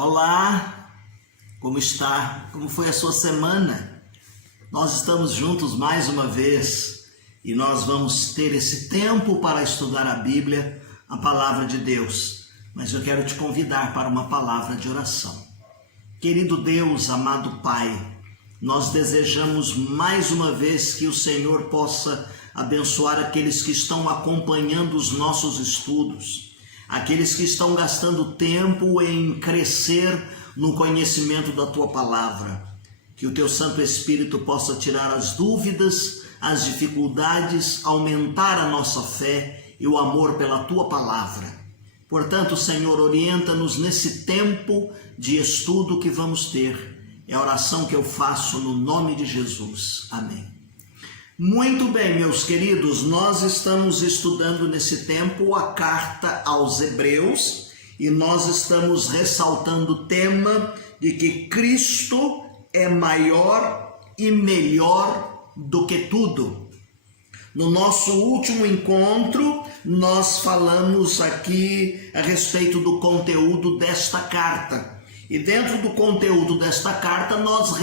Olá, como está? Como foi a sua semana? Nós estamos juntos mais uma vez e nós vamos ter esse tempo para estudar a Bíblia, a palavra de Deus. Mas eu quero te convidar para uma palavra de oração. Querido Deus, amado Pai, nós desejamos mais uma vez que o Senhor possa abençoar aqueles que estão acompanhando os nossos estudos, aqueles que estão gastando tempo em crescer no conhecimento da Tua Palavra. Que o Teu Santo Espírito possa tirar as dúvidas, as dificuldades, aumentar a nossa fé e o amor pela Tua Palavra. Portanto, Senhor, orienta-nos nesse tempo de estudo que vamos ter. É a oração que eu faço no nome de Jesus. Amém. Muito bem, meus queridos, nós estamos estudando nesse tempo a carta aos Hebreus e nós estamos ressaltando o tema de que Cristo é maior e melhor do que tudo. No nosso último encontro, nós falamos aqui a respeito do conteúdo desta carta. E dentro do conteúdo desta carta, nós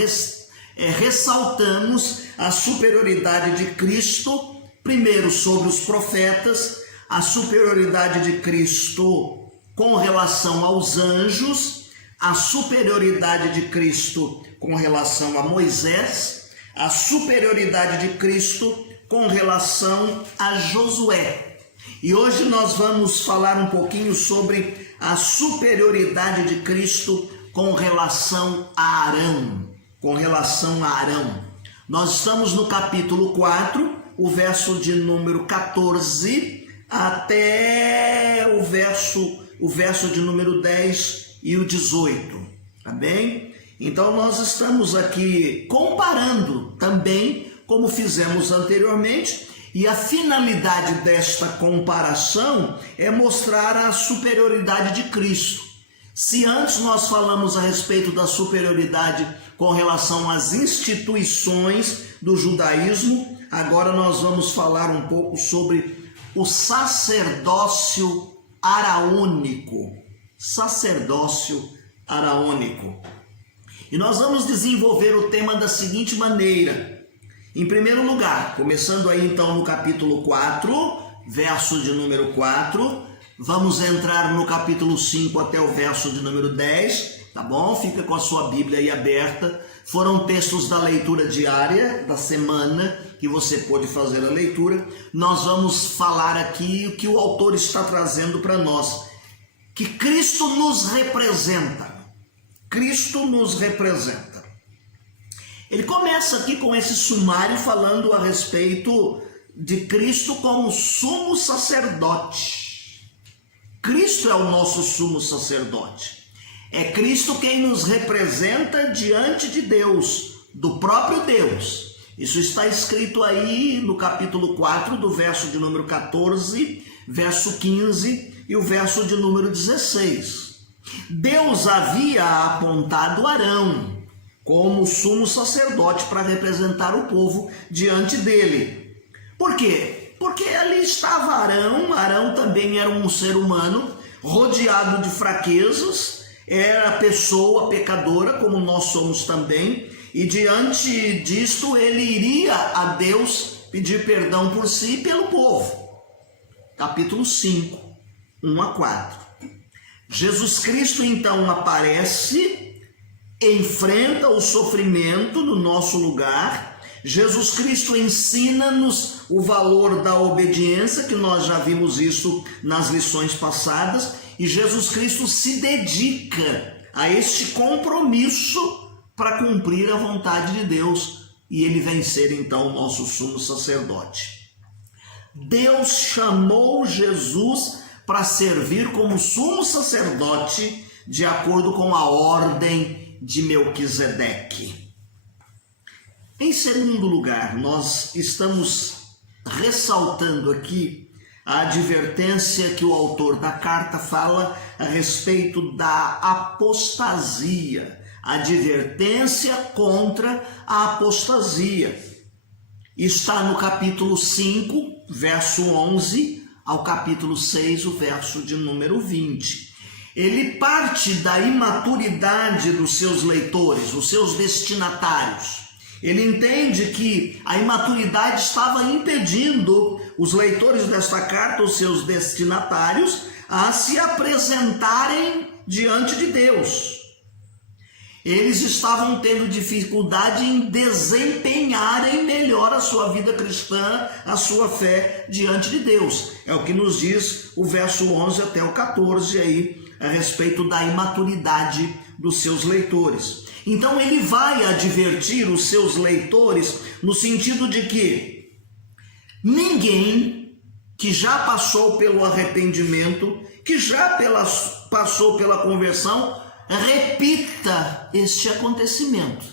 ressaltamos a superioridade de Cristo, primeiro sobre os profetas, a superioridade de Cristo com relação aos anjos, a superioridade de Cristo com relação a Moisés, a superioridade de Cristo com relação a Josué. E hoje nós vamos falar um pouquinho sobre a superioridade de Cristo com relação a Arão. Nós estamos no capítulo 4, o verso de número 14 até o verso de número 10 e o 18, tá bem? Então nós estamos aqui comparando também, como fizemos anteriormente, e a finalidade desta comparação é mostrar a superioridade de Cristo. Se antes nós falamos a respeito da superioridade com relação às instituições do judaísmo, agora nós vamos falar um pouco sobre o sacerdócio araônico. E nós vamos desenvolver o tema da seguinte maneira. Em primeiro lugar, começando aí então no capítulo 4, verso de número 4, vamos entrar no capítulo 5 até o verso de número 10, tá bom? Fica com a sua Bíblia aí aberta. Foram textos da leitura diária da semana que você pôde fazer a leitura. Nós vamos falar aqui o que o autor está trazendo para nós. Que Cristo nos representa. Ele começa aqui com esse sumário falando a respeito de Cristo como sumo sacerdote. Cristo é o nosso sumo sacerdote. É Cristo quem nos representa diante de Deus, do próprio Deus. Isso está escrito aí no capítulo 4, do verso de número 14, verso 15 e o verso de número 16. Deus havia apontado Arão como sumo sacerdote para representar o povo diante dele. Por quê? Porque ali estava Arão também era um ser humano, rodeado de fraquezas, era pessoa pecadora, como nós somos também, e diante disto ele iria a Deus pedir perdão por si e pelo povo. Capítulo 5, 1 a 4. Jesus Cristo então aparece, enfrenta o sofrimento no nosso lugar. Jesus Cristo ensina-nos o valor da obediência, que nós já vimos isso nas lições passadas, e Jesus Cristo se dedica a este compromisso para cumprir a vontade de Deus, e ele vem ser então o nosso sumo sacerdote. Deus chamou Jesus para servir como sumo sacerdote de acordo com a ordem de Melquisedeque. Em segundo lugar, nós estamos ressaltando aqui a advertência que o autor da carta fala a respeito da apostasia, advertência contra a apostasia. Está no capítulo 5, verso 11, ao capítulo 6, o verso de número 20. ele parte da imaturidade dos seus leitores, os seus destinatários. Ele entende que a imaturidade estava impedindo os leitores desta carta, os seus destinatários, a se apresentarem diante de Deus. Eles estavam tendo dificuldade em desempenharem melhor a sua vida cristã, a sua fé diante de Deus. É o que nos diz o verso 11 até o 14 aí, a respeito da imaturidade dos seus leitores. Então ele vai advertir os seus leitores no sentido de que ninguém que já passou pelo arrependimento, que já passou pela conversão, repita este acontecimento.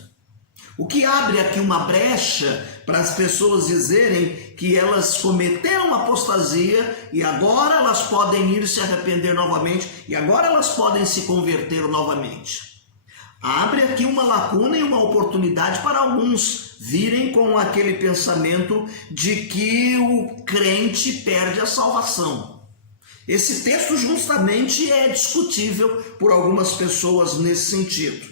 O que abre aqui uma brecha para as pessoas dizerem que elas cometeram apostasia e agora elas podem ir se arrepender novamente e agora elas podem se converter novamente. Abre aqui uma lacuna e uma oportunidade para alguns virem com aquele pensamento de que o crente perde a salvação. Esse texto justamente é discutível por algumas pessoas nesse sentido.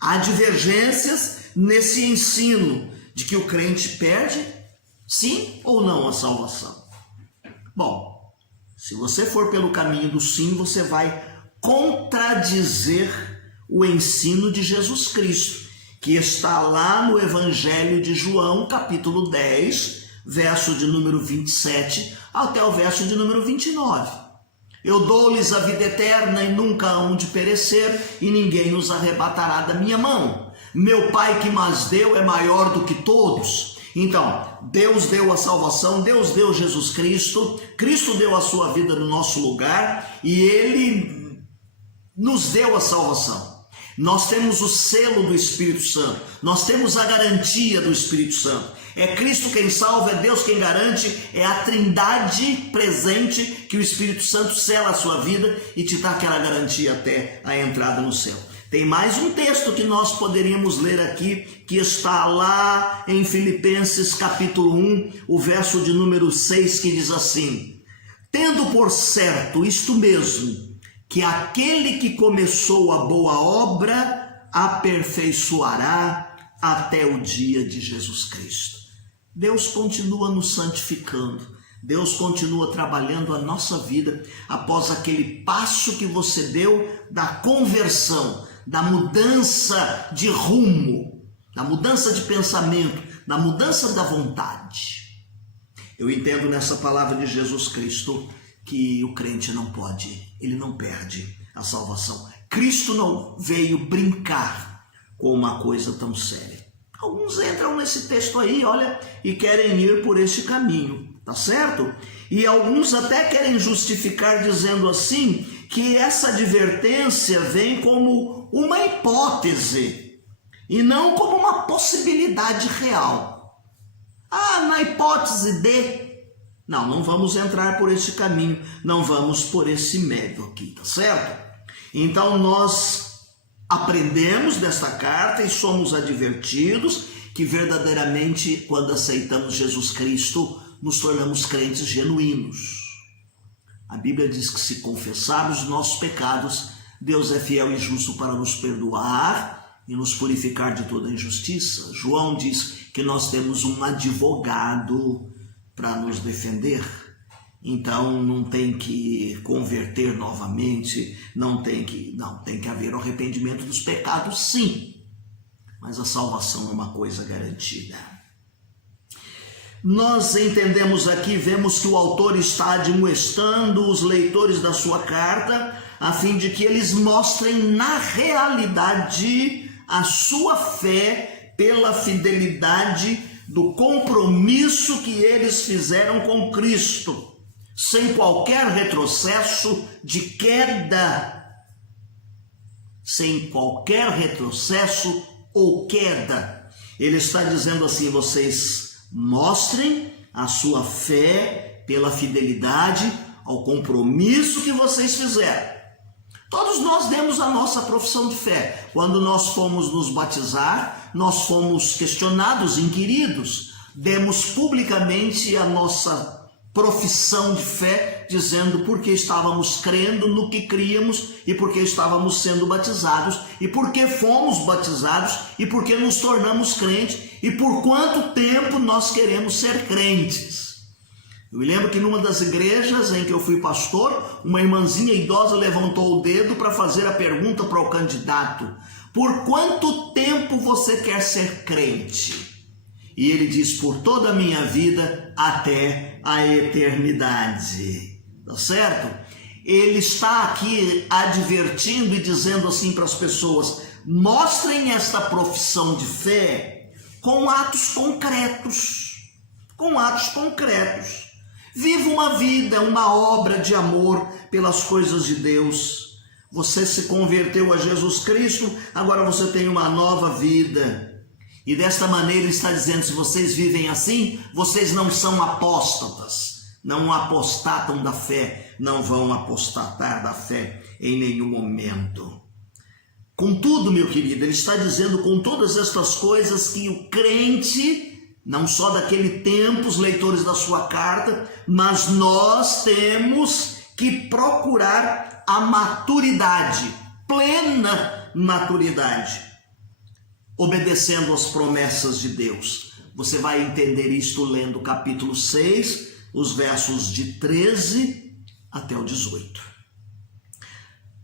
Há divergências nesse ensino de que o crente perde, sim ou não, a salvação. Bom, se você for pelo caminho do sim, você vai contradizer o ensino de Jesus Cristo, que está lá no Evangelho de João, capítulo 10, verso de número 27 até o verso de número 29. Eu dou-lhes a vida eterna e nunca hão de perecer, e ninguém os arrebatará da minha mão. Meu Pai que mas deu é maior do que todos. Então, Deus deu a salvação, Deus deu Jesus Cristo, Cristo deu a sua vida no nosso lugar e Ele nos deu a salvação. Nós temos o selo do Espírito Santo, nós temos a garantia do Espírito Santo. É Cristo quem salva, é Deus quem garante, é a Trindade presente que o Espírito Santo sela a sua vida e te dá aquela garantia até a entrada no céu. Tem mais um texto que nós poderíamos ler aqui, que está lá em Filipenses capítulo 1, o verso de número 6, que diz assim: tendo por certo isto mesmo, que aquele que começou a boa obra aperfeiçoará até o dia de Jesus Cristo. Deus continua nos santificando, Deus continua trabalhando a nossa vida após aquele passo que você deu da conversão, da mudança de rumo, da mudança de pensamento, da mudança da vontade. Eu entendo nessa palavra de Jesus Cristo que o crente não pode, ele não perde a salvação. Cristo não veio brincar com uma coisa tão séria. Alguns entram nesse texto aí, olha, e querem ir por este caminho, tá certo? E alguns até querem justificar dizendo assim, que essa advertência vem como uma hipótese e não como uma possibilidade real. Ah, na hipótese de... Não vamos entrar por esse caminho, não vamos por esse médio aqui, tá certo? Então nós aprendemos desta carta e somos advertidos que verdadeiramente quando aceitamos Jesus Cristo, nos tornamos crentes genuínos. A Bíblia diz que se confessarmos os nossos pecados, Deus é fiel e justo para nos perdoar e nos purificar de toda injustiça. João diz que nós temos um advogado para nos defender. Então não tem que converter novamente, tem que haver o arrependimento dos pecados, sim. Mas a salvação é uma coisa garantida. Nós entendemos aqui, vemos que o autor está admoestando os leitores da sua carta, a fim de que eles mostrem na realidade a sua fé pela fidelidade do compromisso que eles fizeram com Cristo, sem qualquer retrocesso de queda, sem qualquer retrocesso ou queda. Ele está dizendo assim, vocês mostrem a sua fé pela fidelidade ao compromisso que vocês fizeram. Todos nós demos a nossa profissão de fé. Quando nós fomos nos batizar, nós fomos questionados, inquiridos, demos publicamente a nossa profissão de fé, dizendo porque estávamos crendo no que críamos e porque estávamos sendo batizados e porque fomos batizados e porque nos tornamos crentes e por quanto tempo nós queremos ser crentes. Eu me lembro que numa das igrejas em que eu fui pastor, uma irmãzinha idosa levantou o dedo para fazer a pergunta para o candidato: por quanto tempo você quer ser crente? E ele diz: por toda a minha vida até a eternidade. Tá certo? Ele está aqui advertindo e dizendo assim para as pessoas: mostrem esta profissão de fé com atos concretos. Com atos concretos. Viva uma vida, uma obra de amor pelas coisas de Deus. Você se converteu a Jesus Cristo, agora você tem uma nova vida. E desta maneira ele está dizendo: se vocês vivem assim, vocês não são apóstatas, não apostatam da fé, não vão apostatar da fé em nenhum momento. Contudo, meu querido, ele está dizendo com todas estas coisas que o crente, não só daquele tempo, os leitores da sua carta, mas nós temos que procurar a maturidade, plena maturidade, obedecendo às promessas de Deus. Você vai entender isto lendo o capítulo 6, os versos de 13 até o 18.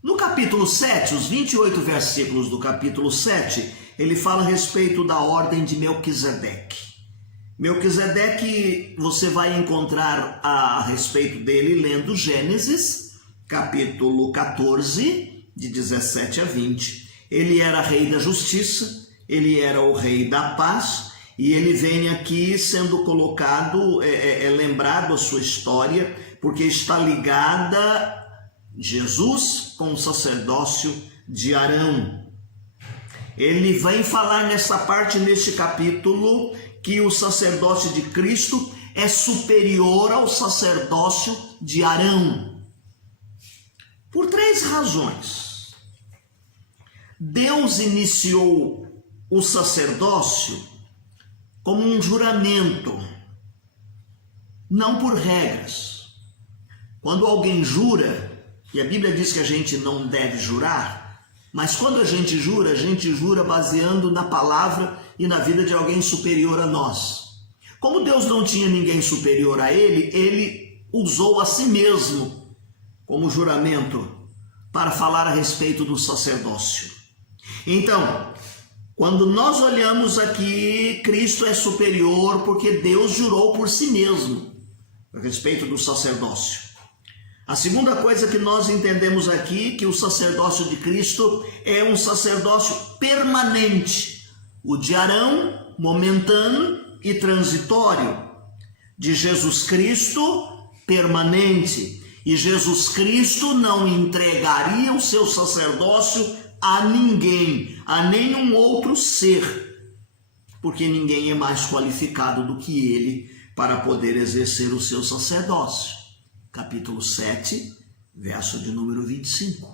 No capítulo 7, os 28 versículos do capítulo 7, ele fala a respeito da ordem de Melquisedeque. Melquisedeque, você vai encontrar a respeito dele lendo Gênesis, capítulo 14, de 17 a 20. Ele era rei da justiça, ele era o rei da paz, e ele vem aqui sendo colocado, lembrado a sua história, porque está ligada Jesus com o sacerdócio de Arão. Ele vem falar nessa parte, neste capítulo, que o sacerdócio de Cristo é superior ao sacerdócio de Arão. Por 3 razões. Deus iniciou o sacerdócio como um juramento, não por regras. Quando alguém jura, e a Bíblia diz que a gente não deve jurar, mas quando a gente jura baseando na palavra e na vida de alguém superior a nós. Como Deus não tinha ninguém superior a ele, ele usou a si mesmo como juramento para falar a respeito do sacerdócio. Então, quando nós olhamos aqui, Cristo é superior porque Deus jurou por si mesmo a respeito do sacerdócio. A segunda coisa que nós entendemos aqui, que o sacerdócio de Cristo é um sacerdócio permanente. O de Arão, momentâneo e transitório. De Jesus Cristo, permanente. E Jesus Cristo não entregaria o seu sacerdócio a ninguém, a nenhum outro ser, porque ninguém é mais qualificado do que ele para poder exercer o seu sacerdócio. Capítulo 7, verso de número 25.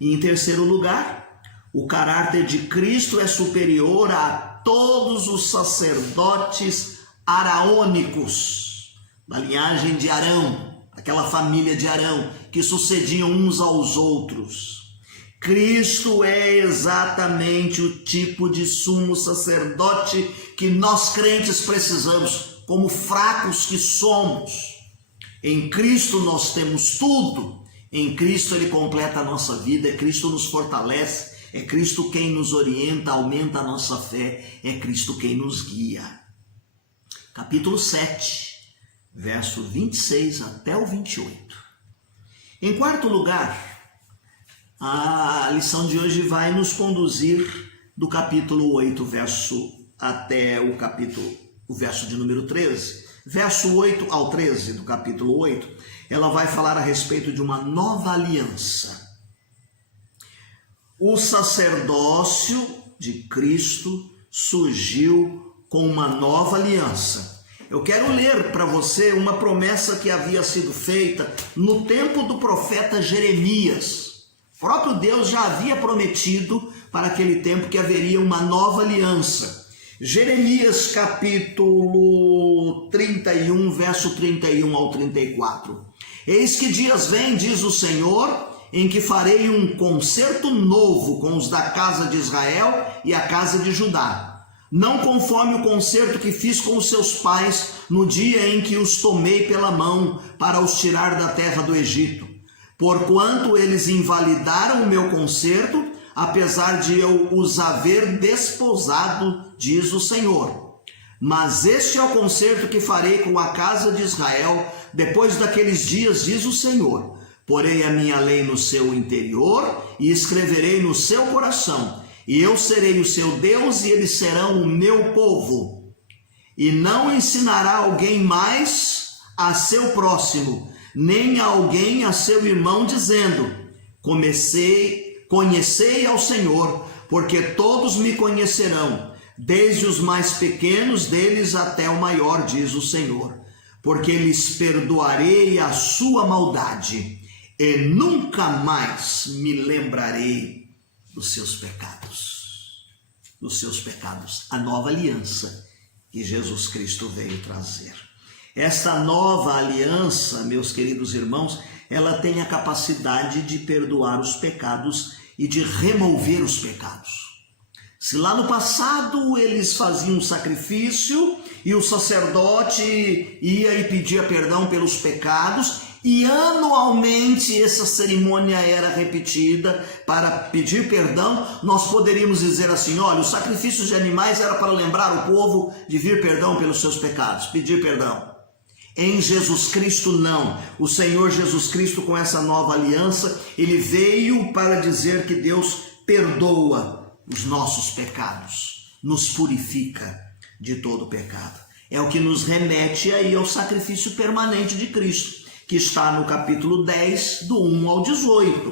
E em terceiro lugar, o caráter de Cristo é superior a todos os sacerdotes araônicos, da linhagem de Arão, aquela família de Arão, que sucediam uns aos outros. Cristo é exatamente o tipo de sumo sacerdote que nós crentes precisamos, como fracos que somos. Em Cristo nós temos tudo. Em Cristo ele completa a nossa vida, é Cristo nos fortalece, é Cristo quem nos orienta, aumenta a nossa fé, é Cristo quem nos guia. Capítulo 7, verso 26 até o 28. Em quarto lugar, a lição de hoje vai nos conduzir do capítulo 8, até o verso de número 13. Verso 8 ao 13 do capítulo 8, ela vai falar a respeito de uma nova aliança. O sacerdócio de Cristo surgiu com uma nova aliança. Eu quero ler para você uma promessa que havia sido feita no tempo do profeta Jeremias. O próprio Deus já havia prometido para aquele tempo que haveria uma nova aliança. Jeremias capítulo 31, verso 31 ao 34. Eis que dias vêm, diz o Senhor, em que farei um concerto novo com os da casa de Israel e a casa de Judá, não conforme o concerto que fiz com os seus pais no dia em que os tomei pela mão para os tirar da terra do Egito, porquanto eles invalidaram o meu concerto, apesar de eu os haver desposado, diz o Senhor. Mas este é o concerto que farei com a casa de Israel depois daqueles dias, diz o Senhor. Porei a minha lei no seu interior e escreverei no seu coração, e eu serei o seu Deus e eles serão o meu povo. E não ensinará alguém mais a seu próximo, nem a alguém a seu irmão, dizendo: conhecei ao Senhor, porque todos me conhecerão, desde os mais pequenos deles até o maior, diz o Senhor. Porque lhes perdoarei a sua maldade, e nunca mais me lembrarei dos seus pecados. Dos seus pecados. A nova aliança que Jesus Cristo veio trazer. Esta nova aliança, meus queridos irmãos, ela tem a capacidade de perdoar os pecados e de remover os pecados. Se lá no passado eles faziam um sacrifício e o sacerdote ia e pedia perdão pelos pecados, e anualmente essa cerimônia era repetida para pedir perdão, nós poderíamos dizer assim: olha, os sacrifícios de animais era para lembrar o povo de vir perdão pelos seus pecados, pedir perdão. Em Jesus Cristo não. O Senhor Jesus Cristo, com essa nova aliança, ele veio para dizer que Deus perdoa os nossos pecados, nos purifica de todo pecado. É o que nos remete aí ao sacrifício permanente de Cristo, que está no capítulo 10, do 1 ao 18,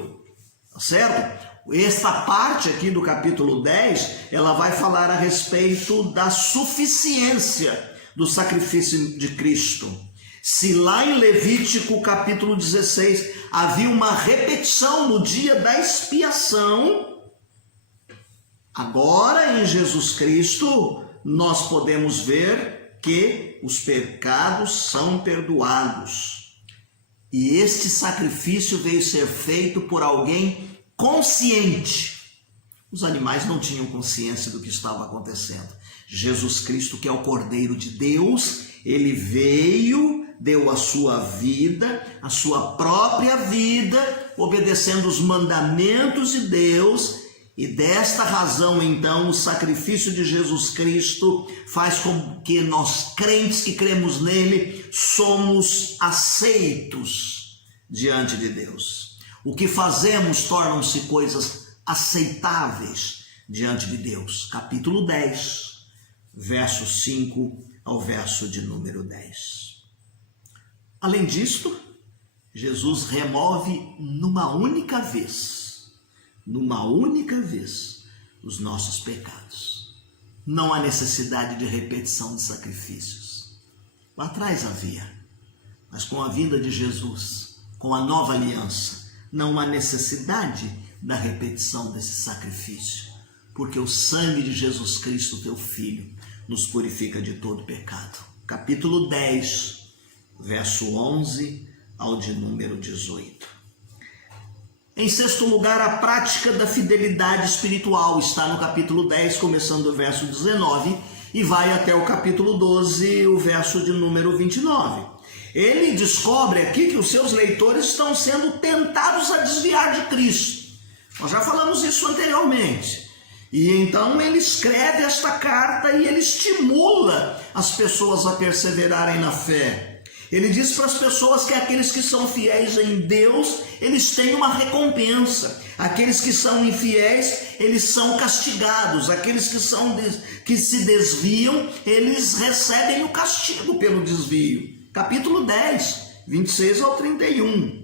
tá certo? Esta parte aqui do capítulo 10, ela vai falar a respeito da suficiência do sacrifício de Cristo. Se lá em Levítico capítulo 16 havia uma repetição no dia da expiação, agora em Jesus Cristo nós podemos ver que os pecados são perdoados. E este sacrifício veio ser feito por alguém consciente. Os animais não tinham consciência do que estava acontecendo. Jesus Cristo, que é o Cordeiro de Deus, ele veio, deu a sua vida, a sua própria vida, obedecendo os mandamentos de Deus. E desta razão, então, o sacrifício de Jesus Cristo faz com que nós, crentes que cremos nele, somos aceitos diante de Deus. O que fazemos tornam-se coisas aceitáveis diante de Deus. Capítulo 10, verso 5 ao verso de número 10. Além disto, Jesus remove numa única vez, os nossos pecados. Não há necessidade de repetição de sacrifícios. Lá atrás havia, mas com a vinda de Jesus, com a nova aliança, não há necessidade da repetição desse sacrifício, porque o sangue de Jesus Cristo, teu Filho, nos purifica de todo pecado. Capítulo 10, verso 11 ao de número 18. Em sexto lugar, a prática da fidelidade espiritual está no capítulo 10, começando o verso 19, e vai até o capítulo 12, o verso de número 29. Ele descobre aqui que os seus leitores estão sendo tentados a desviar de Cristo. Nós já falamos isso anteriormente. E então ele escreve esta carta e ele estimula as pessoas a perseverarem na fé. Ele diz para as pessoas que aqueles que são fiéis em Deus, eles têm uma recompensa. Aqueles que são infiéis, eles são castigados. Aqueles que se desviam, eles recebem o castigo pelo desvio. Capítulo 10, 26 ao 31.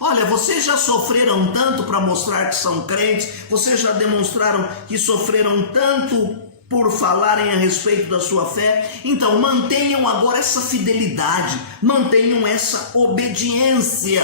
Olha, vocês já sofreram tanto para mostrar que são crentes, vocês já demonstraram que sofreram tanto por falarem a respeito da sua fé, então mantenham agora essa fidelidade, mantenham essa obediência,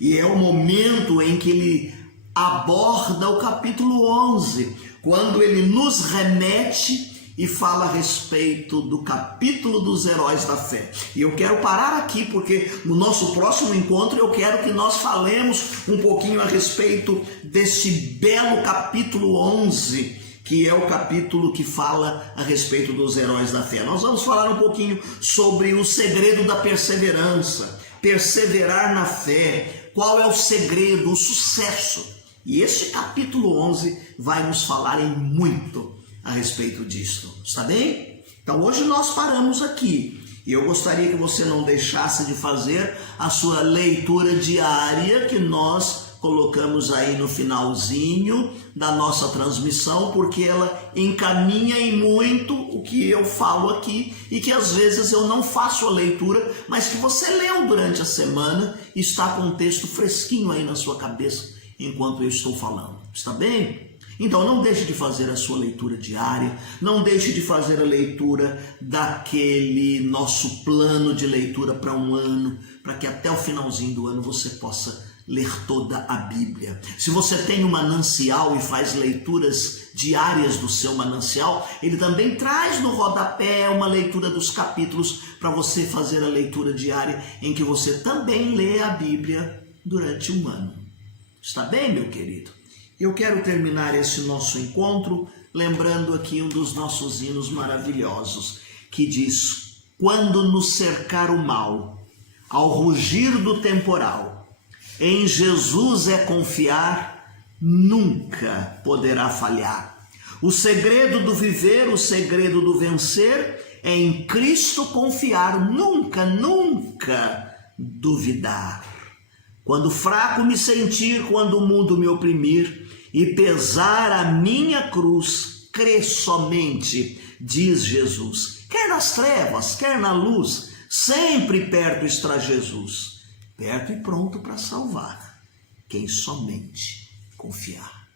E é o momento em que ele aborda o capítulo 11, quando ele nos remete e fala a respeito do capítulo dos heróis da fé. E eu quero parar aqui, porque no nosso próximo encontro eu quero que nós falemos um pouquinho a respeito desse belo capítulo 11, que é o capítulo que fala a respeito dos heróis da fé. Nós vamos falar um pouquinho sobre o segredo da perseverança, perseverar na fé, qual é o segredo, o sucesso. E este capítulo 11 vai nos falar em muito a respeito disso, está bem? Então hoje nós paramos aqui e eu gostaria que você não deixasse de fazer a sua leitura diária que nós colocamos aí no finalzinho da nossa transmissão, porque ela encaminha em muito o que eu falo aqui e que às vezes eu não faço a leitura, mas que você leu durante a semana e está com o texto fresquinho aí na sua cabeça enquanto eu estou falando, está bem? Então não deixe de fazer a sua leitura diária, não deixe de fazer a leitura daquele nosso plano de leitura para um ano, para que até o finalzinho do ano você possa ler toda a Bíblia. Se você tem um manancial e faz leituras diárias do seu manancial, ele também traz no rodapé uma leitura dos capítulos para você fazer a leitura diária em que você também lê a Bíblia durante um ano. Está bem, meu querido? Eu quero terminar esse nosso encontro lembrando aqui um dos nossos hinos maravilhosos, que diz: quando nos cercar o mal, ao rugir do temporal, em Jesus é confiar, nunca poderá falhar. O segredo do viver, o segredo do vencer, é em Cristo confiar, nunca, nunca duvidar. Quando fraco me sentir, quando o mundo me oprimir e pesar a minha cruz, crê somente, diz Jesus. Quer nas trevas, quer na luz, sempre perto está Jesus, perto e pronto para salvar quem somente confiar.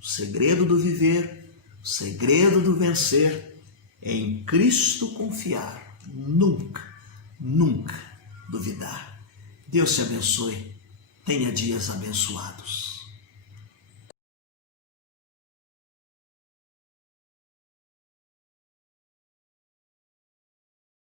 O segredo do viver, o segredo do vencer é em Cristo confiar, nunca, nunca duvidar. Deus te abençoe. Tenha dias abençoados.